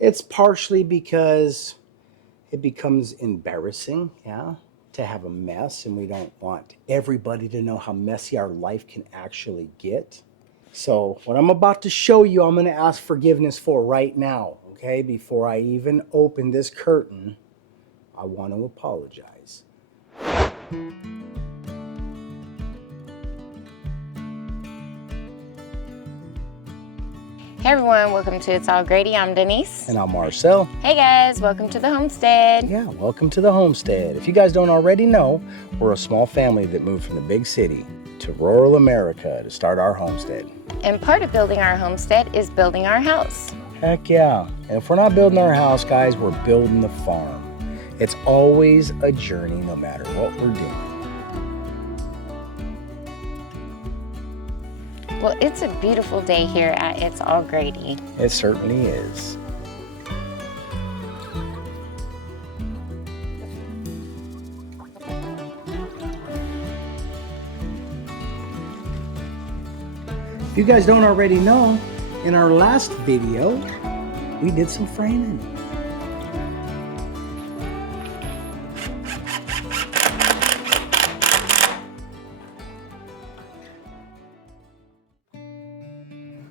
It's partially because it becomes embarrassing, yeah, to have a mess, and we don't want everybody to know how messy our life can actually get. So, what I'm about to show you, I'm going to ask forgiveness for right now, okay? Before I even open this curtain, I want to apologize. Hey everyone, welcome to It's All Grady. I'm Denise. And I'm Marcel. Hey guys, welcome to the homestead. Yeah, welcome to the homestead. If you guys don't already know, we're a small family that moved from the big city to rural America to start our homestead. And part of building our homestead is building our house. Heck yeah. And if we're not building our house, guys, we're building the farm. It's always a journey no matter what we're doing. Well, it's a beautiful day here at It's All Grady. It certainly is. If you guys don't already know, in our last video, we did some framing.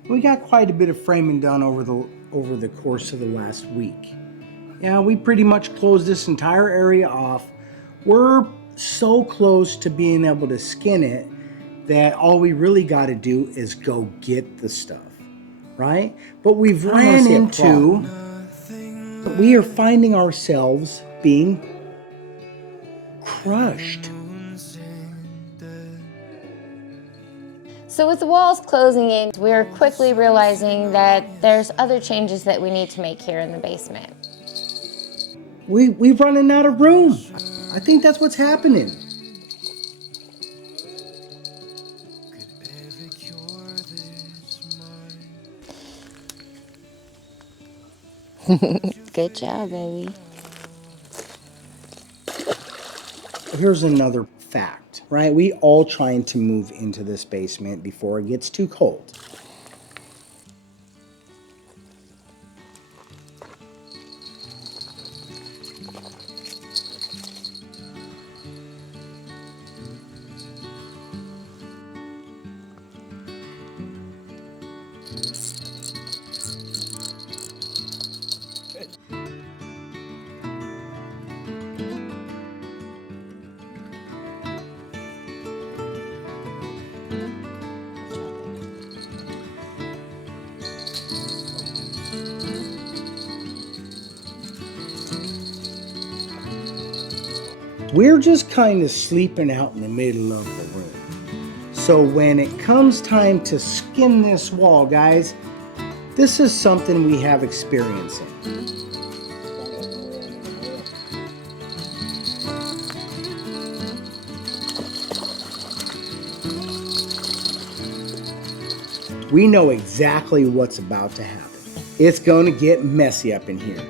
We got quite a bit of framing done over the course of the last week. Yeah, we pretty much closed this entire area off. We're so close to being able to skin it that all we really got to do is go get the stuff, right? But we are finding ourselves being crushed. So with the walls closing in, we are quickly realizing that there's other changes that we need to make here in the basement. We're running out of room. I think that's what's happening. Good job, baby. Here's another fact, right? We all trying to move into this basement before it gets too cold. We're just kind of sleeping out in the middle of the room. So when it comes time to skin this wall, guys, this is something we have experience in. We know exactly what's about to happen. It's going to get messy up in here.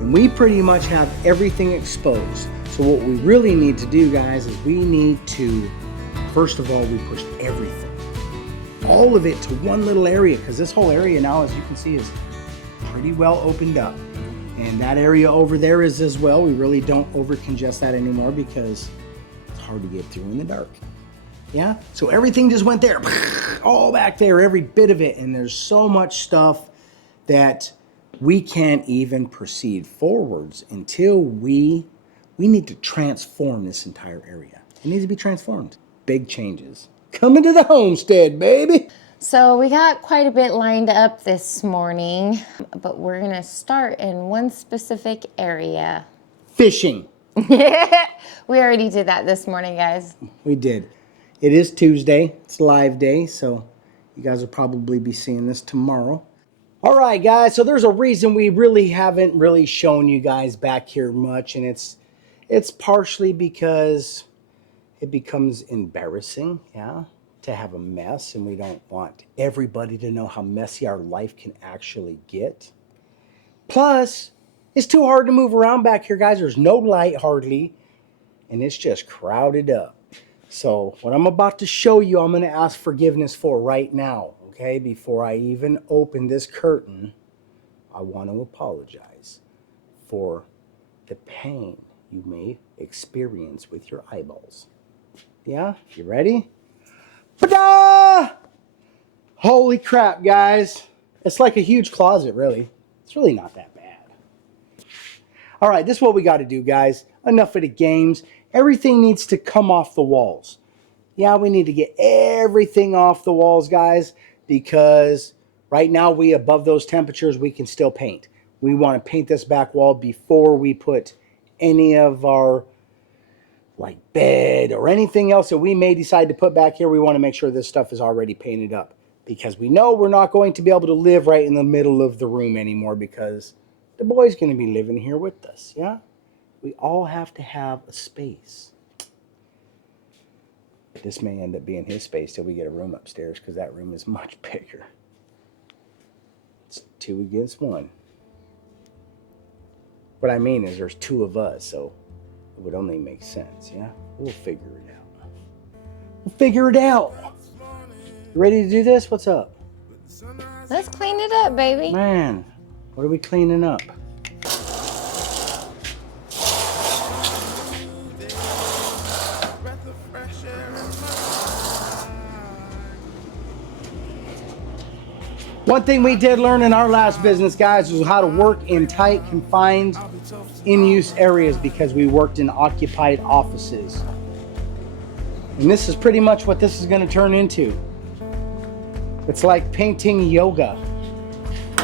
And we pretty much have everything exposed. So what we really need to do, guys, is we need to, first of all, we pushed everything, all of it to one little area, because this whole area now, as you can see, is pretty well opened up. And that area over there is as well. We really don't over congest that anymore because it's hard to get through in the dark. Yeah, so everything just went there, all back there, every bit of it. And there's so much stuff that we can't even proceed forwards until we need to transform this entire area. It needs to be transformed. Big changes. Coming to the homestead, baby. So we got quite a bit lined up this morning, but we're gonna start in one specific area. Fishing. We already did that this morning, guys. We did. It is Tuesday. It's live day, so you guys will probably be seeing this tomorrow. All right, guys, so there's a reason we really haven't really shown you guys back here much, and it's partially because it becomes embarrassing, yeah, to have a mess, and we don't want everybody to know how messy our life can actually get. Plus, It's too hard to move around back here, guys. There's no light hardly, and it's just crowded up. So what I'm about to show you, I'm going to ask forgiveness for right now, okay? Before I even open this curtain, I want to apologize for the pain you may experience with your eyeballs. Yeah? You ready? Ta-da! Holy crap, guys. It's like a huge closet, really. It's really not that bad. All right, this is what we got to do, guys. Enough of the games. Everything needs to come off the walls. Yeah, we need to get everything off the walls, guys, because right now above those temperatures, we can still paint. We want to paint this back wall before we put any of our like bed or anything else that we may decide to put back here. We want to make sure this stuff is already painted up, because we know we're not going to be able to live right in the middle of the room anymore, because the boy's going to be living here with us. Yeah, we all have to have a space. This may end up being his space till we get a room upstairs, because that room is much bigger. It's 2 against 1. What I mean is there's 2 of us, so it would only make sense, yeah? We'll figure it out. We'll figure it out. You ready to do this? What's up? Let's clean it up, baby. Man, what are we cleaning up? One thing we did learn in our last business, guys, was how to work in tight, confined, in-use areas, because we worked in occupied offices. And this is pretty much what this is going to turn into. It's like painting yoga.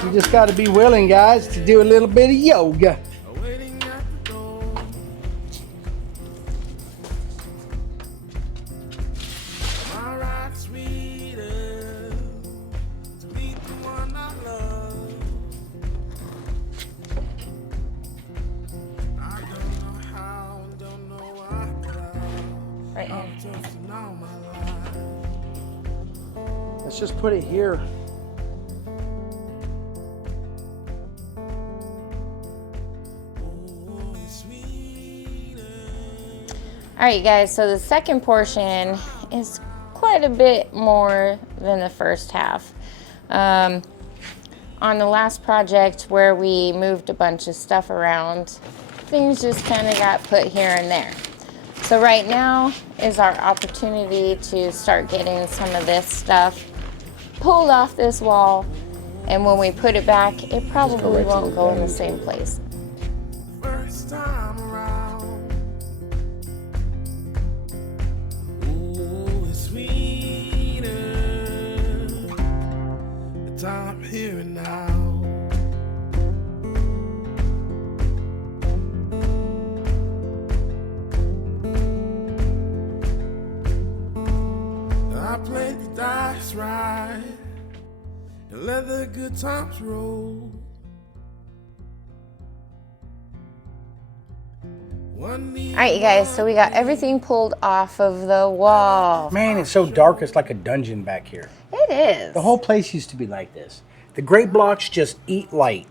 You just got to be willing, guys, to do a little bit of yoga. Right here. Let's just put it here. All right, guys, so the second portion is quite a bit more than the first half. On the last project where we moved a bunch of stuff around, things just kind of got put here and there. So right now is our opportunity to start getting some of this stuff pulled off this wall, and when we put it back, it probably won't go in the same place. First time around, ooh, it's sweeter, the time here and now. I played the dice right and let the good times roll. All right, you guys, so we got everything pulled off of the wall. Man, it's so dark, it's like a dungeon back here. It is. The whole place used to be like this. The gray blocks just eat light.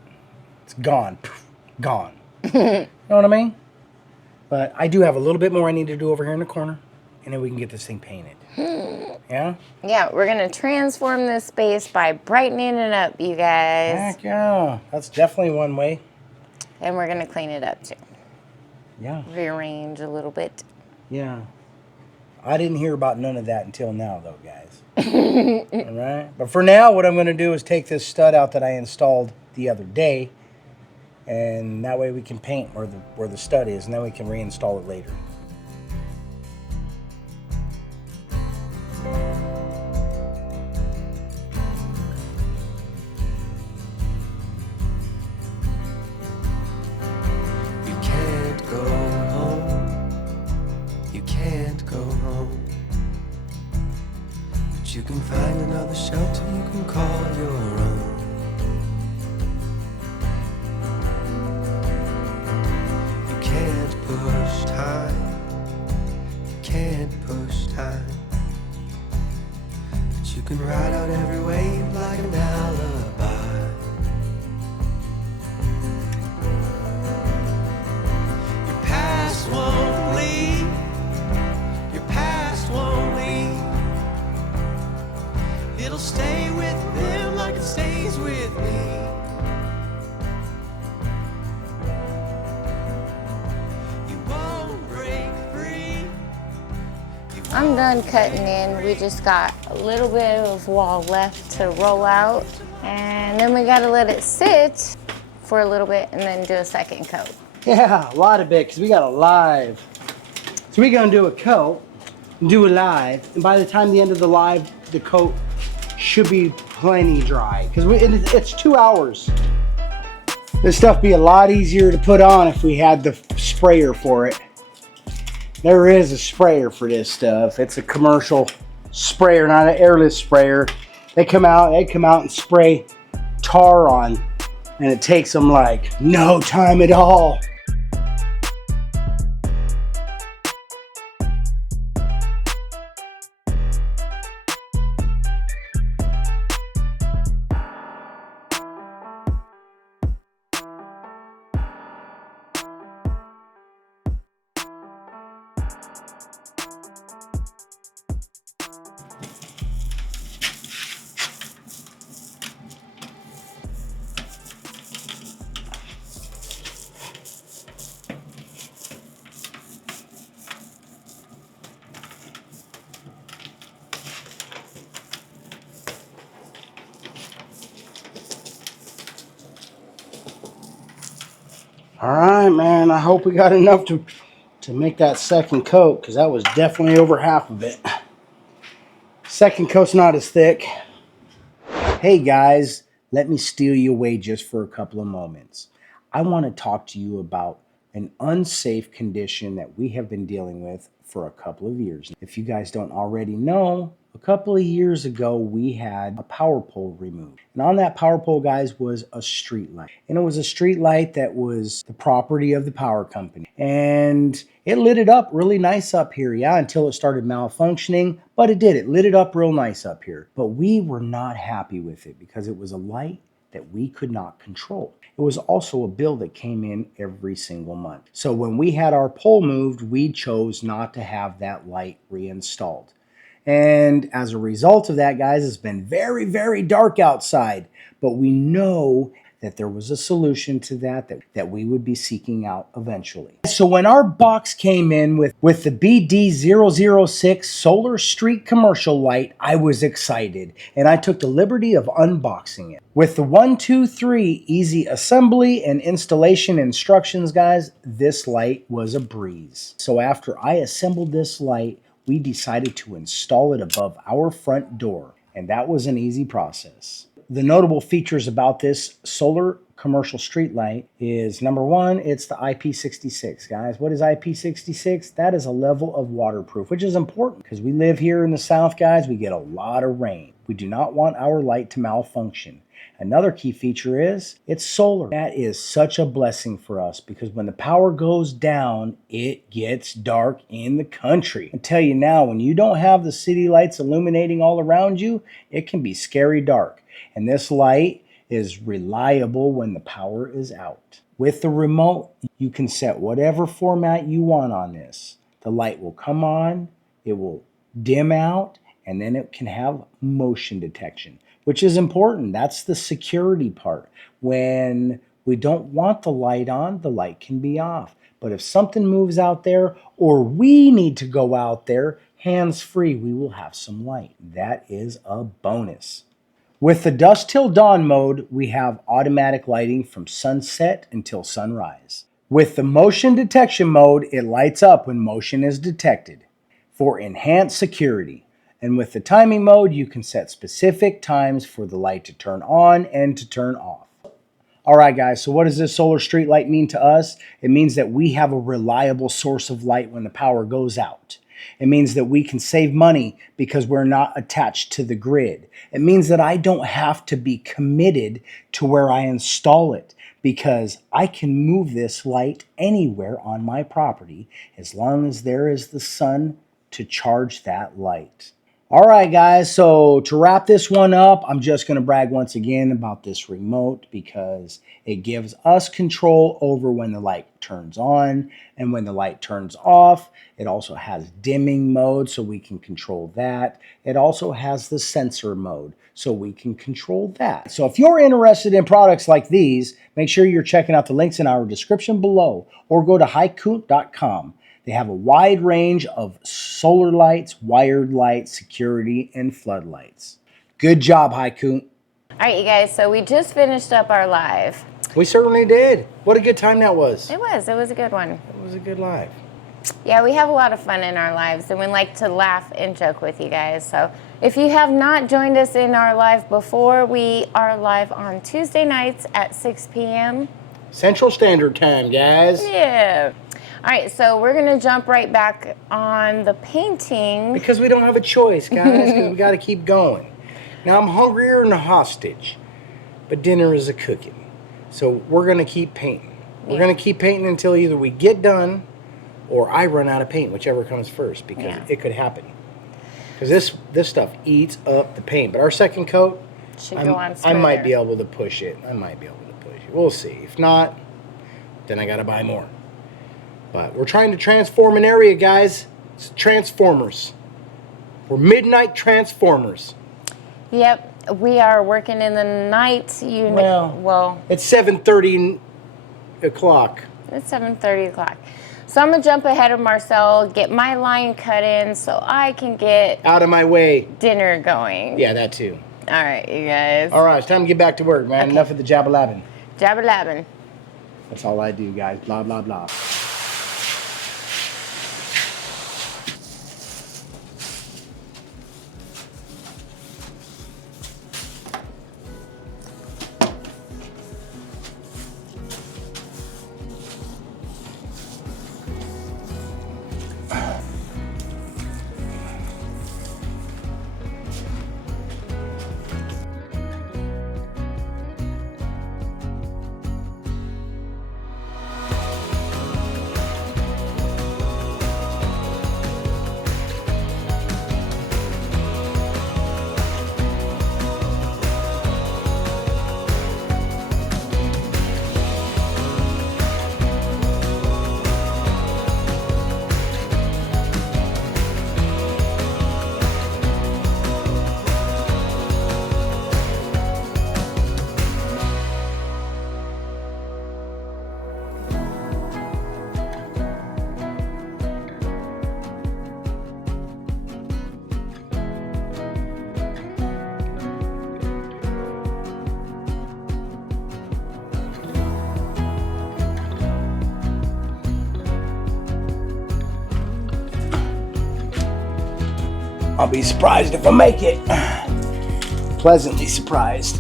It's gone. Poof, gone. You know what I mean? But I do have a little bit more I need to do over here in the corner, and then we can get this thing painted. Yeah? Yeah, we're going to transform this space by brightening it up, you guys. Heck yeah. That's definitely one way. And we're going to clean it up, too. Yeah. Rearrange a little bit. Yeah. I didn't hear about none of that until now, though, guys. All right? But for now, what I'm going to do is take this stud out that I installed the other day, and that way we can paint where the stud is, and then we can reinstall it later. You can find another shelter you can call your own. You can't push time. You can't push time. But you can ride out every wave like an alibi. I'm done cutting in. We just got a little bit of wall left to roll out. And then we gotta let it sit for a little bit and then do a second coat. Yeah, a lot of it, because we got a live. So we're gonna do a coat, do a live, and by the time the end of the live, the coat should be plenty dry, because it's 2 hours. This stuff be a lot easier to put on if we had the sprayer for it. There is a sprayer for this stuff. It's a commercial sprayer, not an airless sprayer. They come out and spray tar on, and it takes them like no time at all. All right, man, I hope we got enough to make that second coat, because that was definitely over half of it. Second coat's not as thick. Hey guys, let me steal you away just for a couple of moments. I want to talk to you about an unsafe condition that we have been dealing with for a couple of years. If you guys don't already know, a couple of years ago we had a power pole removed. And on that power pole, guys, was a street light. And it was a street light that was the property of the power company. And it lit it up really nice up here, yeah, until it started malfunctioning. But it did. It lit it up real nice up here. But we were not happy with it because it was a light that we could not control. It was also a bill that came in every single month. So when we had our pole moved, we chose not to have that light reinstalled. And as a result of that, guys, it's been very, very dark outside. But we know that there was a solution to that we would be seeking out eventually. So when our box came in with the BD006 Solar Street Commercial Light, I was excited, and I took the liberty of unboxing it. With the 1, 2, 3 easy assembly and installation instructions, guys, this light was a breeze. So after I assembled this light, we decided to install it above our front door, and that was an easy process. The notable features about this solar commercial street light is, number one, it's the IP66, guys. What is IP66? That is a level of waterproof, which is important because we live here in the South, guys. We get a lot of rain. We do not want our light to malfunction. Another key feature is it's solar. That is such a blessing for us because when the power goes down, it gets dark in the country. I tell you now, when you don't have the city lights illuminating all around you, it can be scary dark. And this light is reliable when the power is out. With the remote, you can set whatever format you want on this. The light will come on, it will dim out, and then it can have motion detection, which is important. That's the security part. When we don't want the light on, the light can be off. But if something moves out there or we need to go out there, hands-free, we will have some light. That is a bonus. With the dusk till dawn mode, we have automatic lighting from sunset until sunrise. With the motion detection mode, it lights up when motion is detected for enhanced security. And with the timing mode, you can set specific times for the light to turn on and to turn off. All right, guys, so what does this solar street light mean to us? It means that we have a reliable source of light when the power goes out. It means that we can save money because we're not attached to the grid. It means that I don't have to be committed to where I install it because I can move this light anywhere on my property as long as there is the sun to charge that light. All right, guys, so to wrap this one up, I'm just going to brag once again about this remote because it gives us control over when the light turns on and when the light turns off. It also has dimming mode, so we can control that. It also has the sensor mode, so we can control that. So if you're interested in products like these, make sure you're checking out the links in our description below or go to hikunt.com. They have a wide range of solar lights, wired lights, security, and floodlights. Good job, Haiku. All right, you guys, so we just finished up our live. We certainly did. What a good time that was. It was a good one. It was a good live. Yeah, we have a lot of fun in our lives, and we like to laugh and joke with you guys. So if you have not joined us in our live before, we are live on Tuesday nights at 6 p.m. Central Standard Time, guys. Yeah. All right, so we're going to jump right back on the painting. Because we don't have a choice, guys, because we got to keep going. Now, I'm hungrier than a hostage, but dinner is a cooking. So we're going to keep painting. We're going to keep painting until either we get done or I run out of paint, whichever comes first, because it could happen. Because this stuff eats up the paint. But our second coat, I might be able to push it. We'll see. If not, then I got to buy more. But we're trying to transform an area, guys. It's Transformers. We're midnight Transformers. Yep, we are working in the night unit. Well, it's 7:30 o'clock. It's 7:30 o'clock. So I'm going to jump ahead of Marcel, get my line cut in so I can get out of my way dinner going. Yeah, that too. All right, you guys. All right, it's time to get back to work, man. Okay. Enough of the jabber-labbing. Jabber-labbing. That's all I do, guys. Blah, blah, blah. I'll be surprised if I make it. Pleasantly surprised.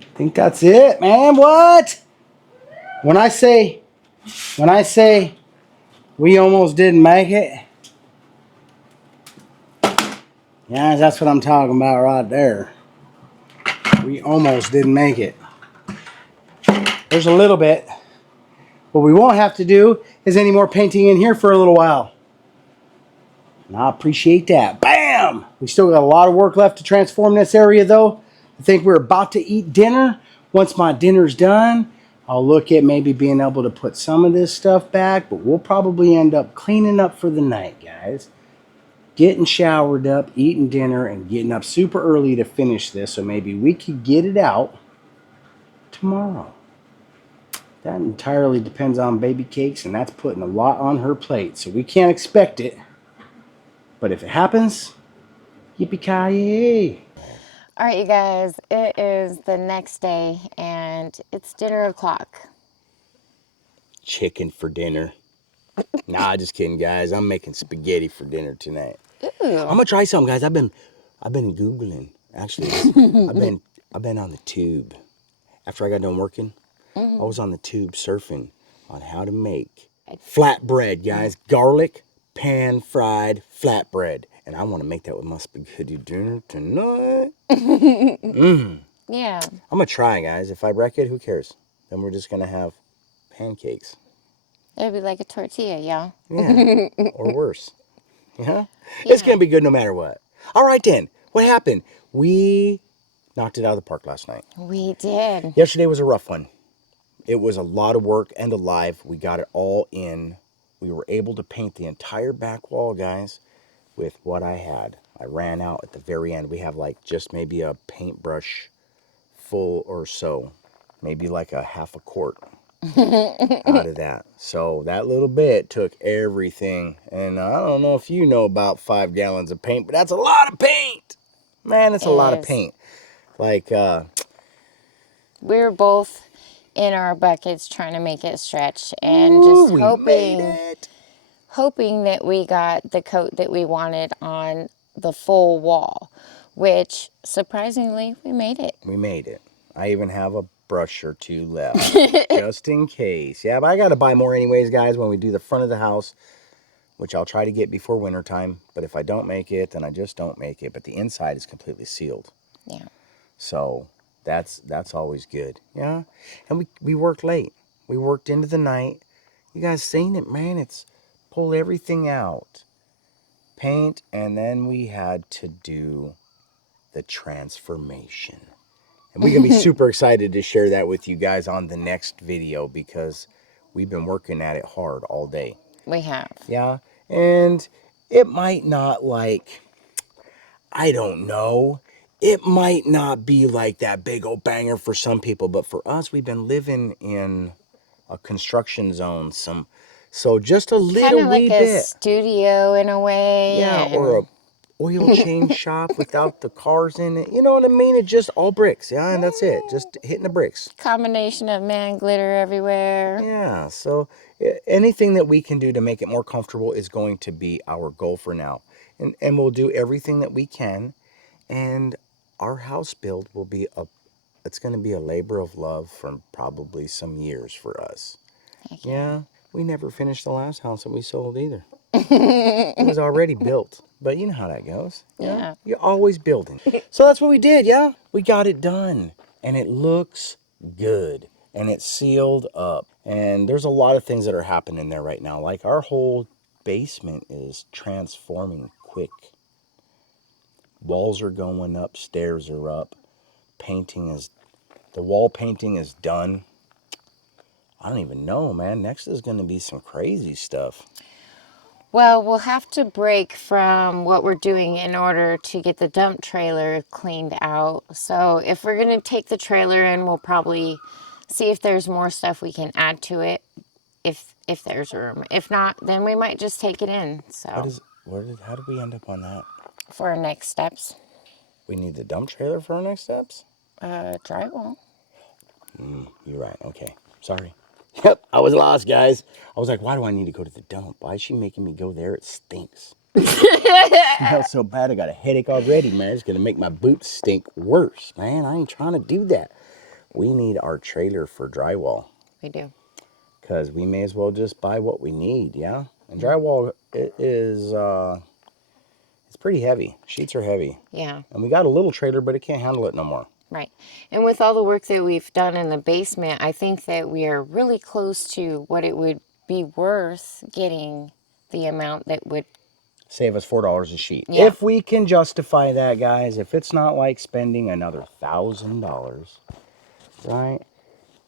I think that's it, man. What? When I say we almost didn't make it, yeah, that's what I'm talking about right there. We almost didn't make it. There's a little bit. What we won't have to do is any more painting in here for a little while. And I appreciate that. Bam! We still got a lot of work left to transform this area, though. I think we're about to eat dinner. Once my dinner's done, I'll look at maybe being able to put some of this stuff back, but we'll probably end up cleaning up for the night, guys. Getting showered up, eating dinner, and getting up super early to finish this, so maybe we could get it out tomorrow. That entirely depends on Baby Cakes, and that's putting a lot on her plate, so we can't expect it. But if it happens, yippee-ki-yay! All right, you guys, it is the next day, and it's dinner o'clock. Chicken for dinner. Nah, just kidding, guys. I'm making spaghetti for dinner tonight. Ooh. I'm gonna try some, guys. I've been Googling Actually, I've been on the tube. After I got done working, I was on the tube surfing on how to make flatbread, guys. Garlic pan fried flatbread. And I want to make that with my spaghetti dinner tonight. Yeah. I'm going to try, guys. If I wreck it, who cares? Then we're just going to have pancakes. It'd be like a tortilla, y'all. Yeah. Or worse. Yeah. It's going to be good no matter what. All right, then. What happened? We knocked it out of the park last night. We did. Yesterday was a rough one. It was a lot of work and alive. We got it all in. We were able to paint the entire back wall, guys, with what I had. I ran out at the very end. We have like just maybe a paintbrush full or so. Maybe like a half a quart out of that. So that little bit took everything. And I don't know if you know about 5 gallons of paint, but that's a lot of paint. Man, it's a lot of paint. Like, we were both in our buckets trying to make it stretch and just hoping that we got the coat that we wanted on the full wall, which surprisingly we made it. We made it. I even have a brush or 2 left just in case. Yeah, but I got to buy more anyways, guys, when we do the front of the house, which I'll try to get before wintertime. But if I don't make it, then I just don't make it. But the inside is completely sealed. Yeah. So that's always good. Yeah. And we worked late. We worked into the night. You guys seen it, man. It's pull everything out, paint, and then we had to do the transformation. And we're going to be super excited to share that with you guys on the next video because we've been working at it hard all day. We have. Yeah. And it might not I don't know. It might not be like that big old banger for some people, but for us, we've been living in a construction zone. So just a little kind of like wee a bit. Studio in a way. Yeah, or a oil change shop without the cars in it. You know what I mean? It's just all bricks. Yeah, and that's it. Just hitting the bricks. Combination of man glitter everywhere. Yeah, so anything that we can do to make it more comfortable is going to be our goal for now. And we'll do everything that we can. And our house build will be it's going to be a labor of love for probably some years for us. Yeah, we never finished the last house that we sold either. It was already built. But you know how that goes. Yeah. You're always building. So that's what we did, yeah? We got it done. And it looks good. And it's sealed up. And there's a lot of things that are happening there right now. Like our whole basement is transforming quick. Walls are going up. Stairs are up. The wall painting is done. I don't even know, man. Next is going to be some crazy stuff. Well, we'll have to break from what we're doing in order to get the dump trailer cleaned out. So if we're going to take the trailer in, we'll probably see if there's more stuff we can add to it, if there's room. If not, then we might just take it in. So how did we end up on that? For our next steps. We need the dump trailer for our next steps? Drywall. You're right. Okay. Sorry. Yep, I was lost, guys. I was like, why do I need to go to the dump? Why is she making me go there? It stinks. It smells so bad. I got a headache already, man. It's going to make my boots stink worse, man. I ain't trying to do that. We need our trailer for drywall. We do. Because we may as well just buy what we need, yeah? And drywall is it's pretty heavy. Sheets are heavy. Yeah. And we got a little trailer, but it can't handle it no more. Right. And with all the work that we've done in the basement, I think that we are really close to what it would be worth getting the amount that would save us $4 a sheet. Yeah. If we can justify that, guys, if it's not like spending another $1,000, right,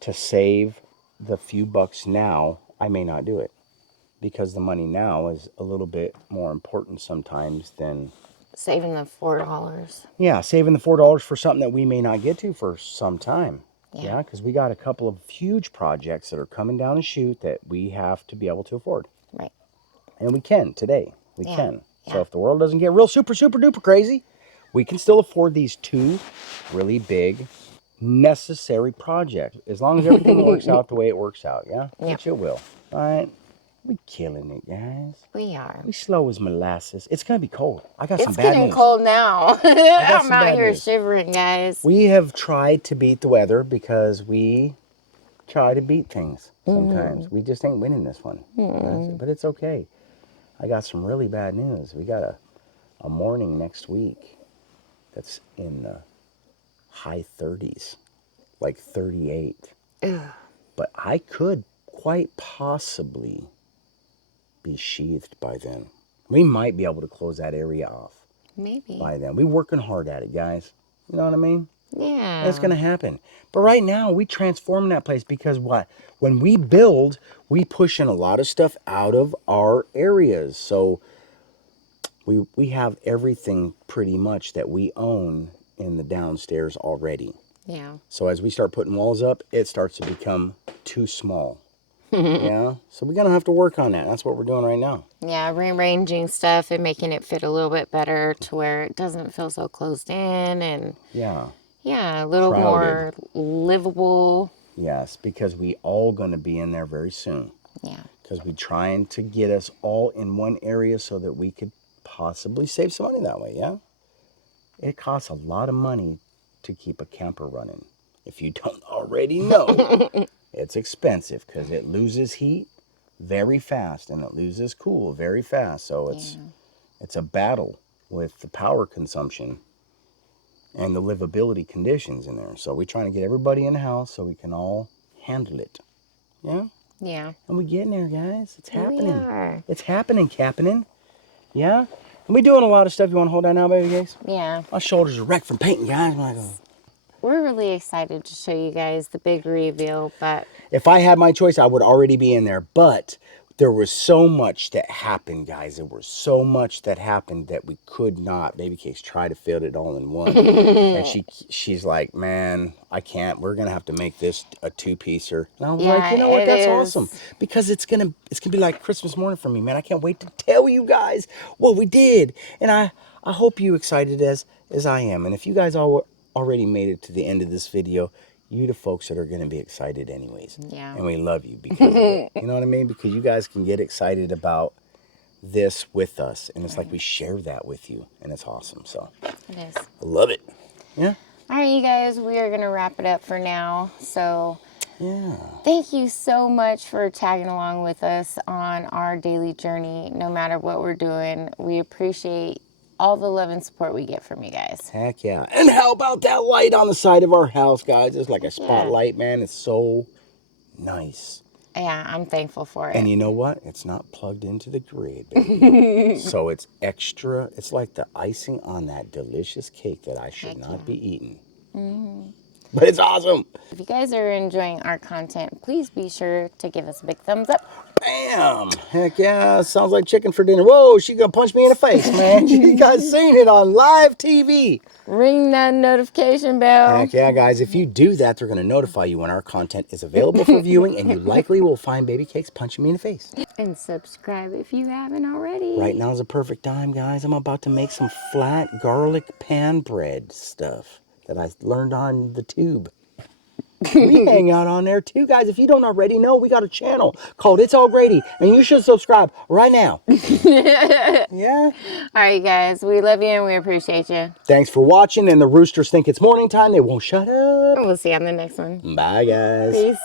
to save the few bucks now, I may not do it. Because the money now is a little bit more important sometimes than saving the $4. Yeah, saving the $4 for something that we may not get to for some time. Yeah, because we got a couple of huge projects that are coming down the chute that we have to be able to afford. Right. And we can today. We can. Yeah. So if the world doesn't get real super duper crazy, we can still afford these 2 really big, necessary projects. As long as everything works out the way it works out, yeah? Yeah. Which it will. All right? We killing it, guys. We are. We slow as molasses. It's gonna be cold. I got some It's bad getting news. cold now. got I'm some out bad here news. shivering, guys. We have tried to beat the weather because we try to beat things sometimes. We just ain't winning this one. But it's okay. I got some really bad news. We got a morning next week that's in the high 30s, like 38. Ugh. But I could quite possibly be sheathed by then. We might be able to close that area off Maybe. by then. We're working hard at it, guys. You know what I mean? Yeah. And it's going to happen. But right now, we transform that place because what? When we build, we push in a lot of stuff out of our areas. So we have everything pretty much that we own in the downstairs already. Yeah. So as we start putting walls up, it starts to become too small. Yeah. So we're going to have to work on that. That's what we're doing right now. Yeah, rearranging stuff and making it fit a little bit better to where it doesn't feel so closed in and Yeah. yeah, a little more livable. Yes, because we all going to be in there very soon. Yeah. Because we're trying to get us all in one area so that we could possibly save some money that way, yeah? It costs a lot of money to keep a camper running. If you don't already know, it's expensive because it loses heat very fast and it loses cool very fast. So it's a battle with the power consumption and the livability conditions in there. So we're trying to get everybody in the house so we can all handle it. Yeah? Yeah. And we're getting there, guys. It's happening. We are. It's happening. Yeah? And we doing a lot of stuff. You want to hold that now, baby guys? Yeah. My shoulders are wrecked from painting, guys. We're really excited to show you guys the big reveal, but If I had my choice, I would already be in there. But there was so much that happened, guys. There was so much that happened that we could not. Baby Case tried to fit it all in one. And she's like, man, I can't. We're going to have to make this a two-piecer. And I was like, you know what? That's awesome. Because it's gonna be like Christmas morning for me, man. I can't wait to tell you guys what we did. And I hope you excited as I am. And if you guys all already made it to the end of this video, you the folks that are going to be excited anyways. Yeah. And we love you because of it. You know what I mean? Because you guys can get excited about this with us. And it's like we share that with you. And it's awesome. So it is. I love it. Yeah. All right, you guys, we are going to wrap it up for now. So Yeah. thank you so much for tagging along with us on our daily journey. No matter what we're doing, we appreciate all the love and support we get from you guys. Heck yeah. And how about that light on the side of our house, guys? It's like a spotlight, man. It's so nice. Yeah, I'm thankful for it. And you know what? It's not plugged into the grid, baby. So it's extra. It's like the icing on that delicious cake that I should not be eating. But it's awesome. If you guys are enjoying our content, please be sure to give us a big thumbs up. Bam! Heck yeah, sounds like chicken for dinner. Whoa, she gonna punch me in the face, man. You guys seen it on live TV. Ring that notification bell. Heck yeah, guys. If you do that, they're gonna notify you when our content is available for viewing, and you likely will find Baby Cakes punching me in the face. And subscribe if you haven't already. Right now is a perfect time, guys. I'm about to make some flat garlic pan bread stuff that I learned on the tube. We hang out on there too, guys. If you don't already know, we got a channel called It's All Grady, and you should subscribe right now. Yeah? All right, guys. We love you and we appreciate you. Thanks for watching, and the roosters think it's morning time. They won't shut up. We'll see you on the next one. Bye, guys. Peace.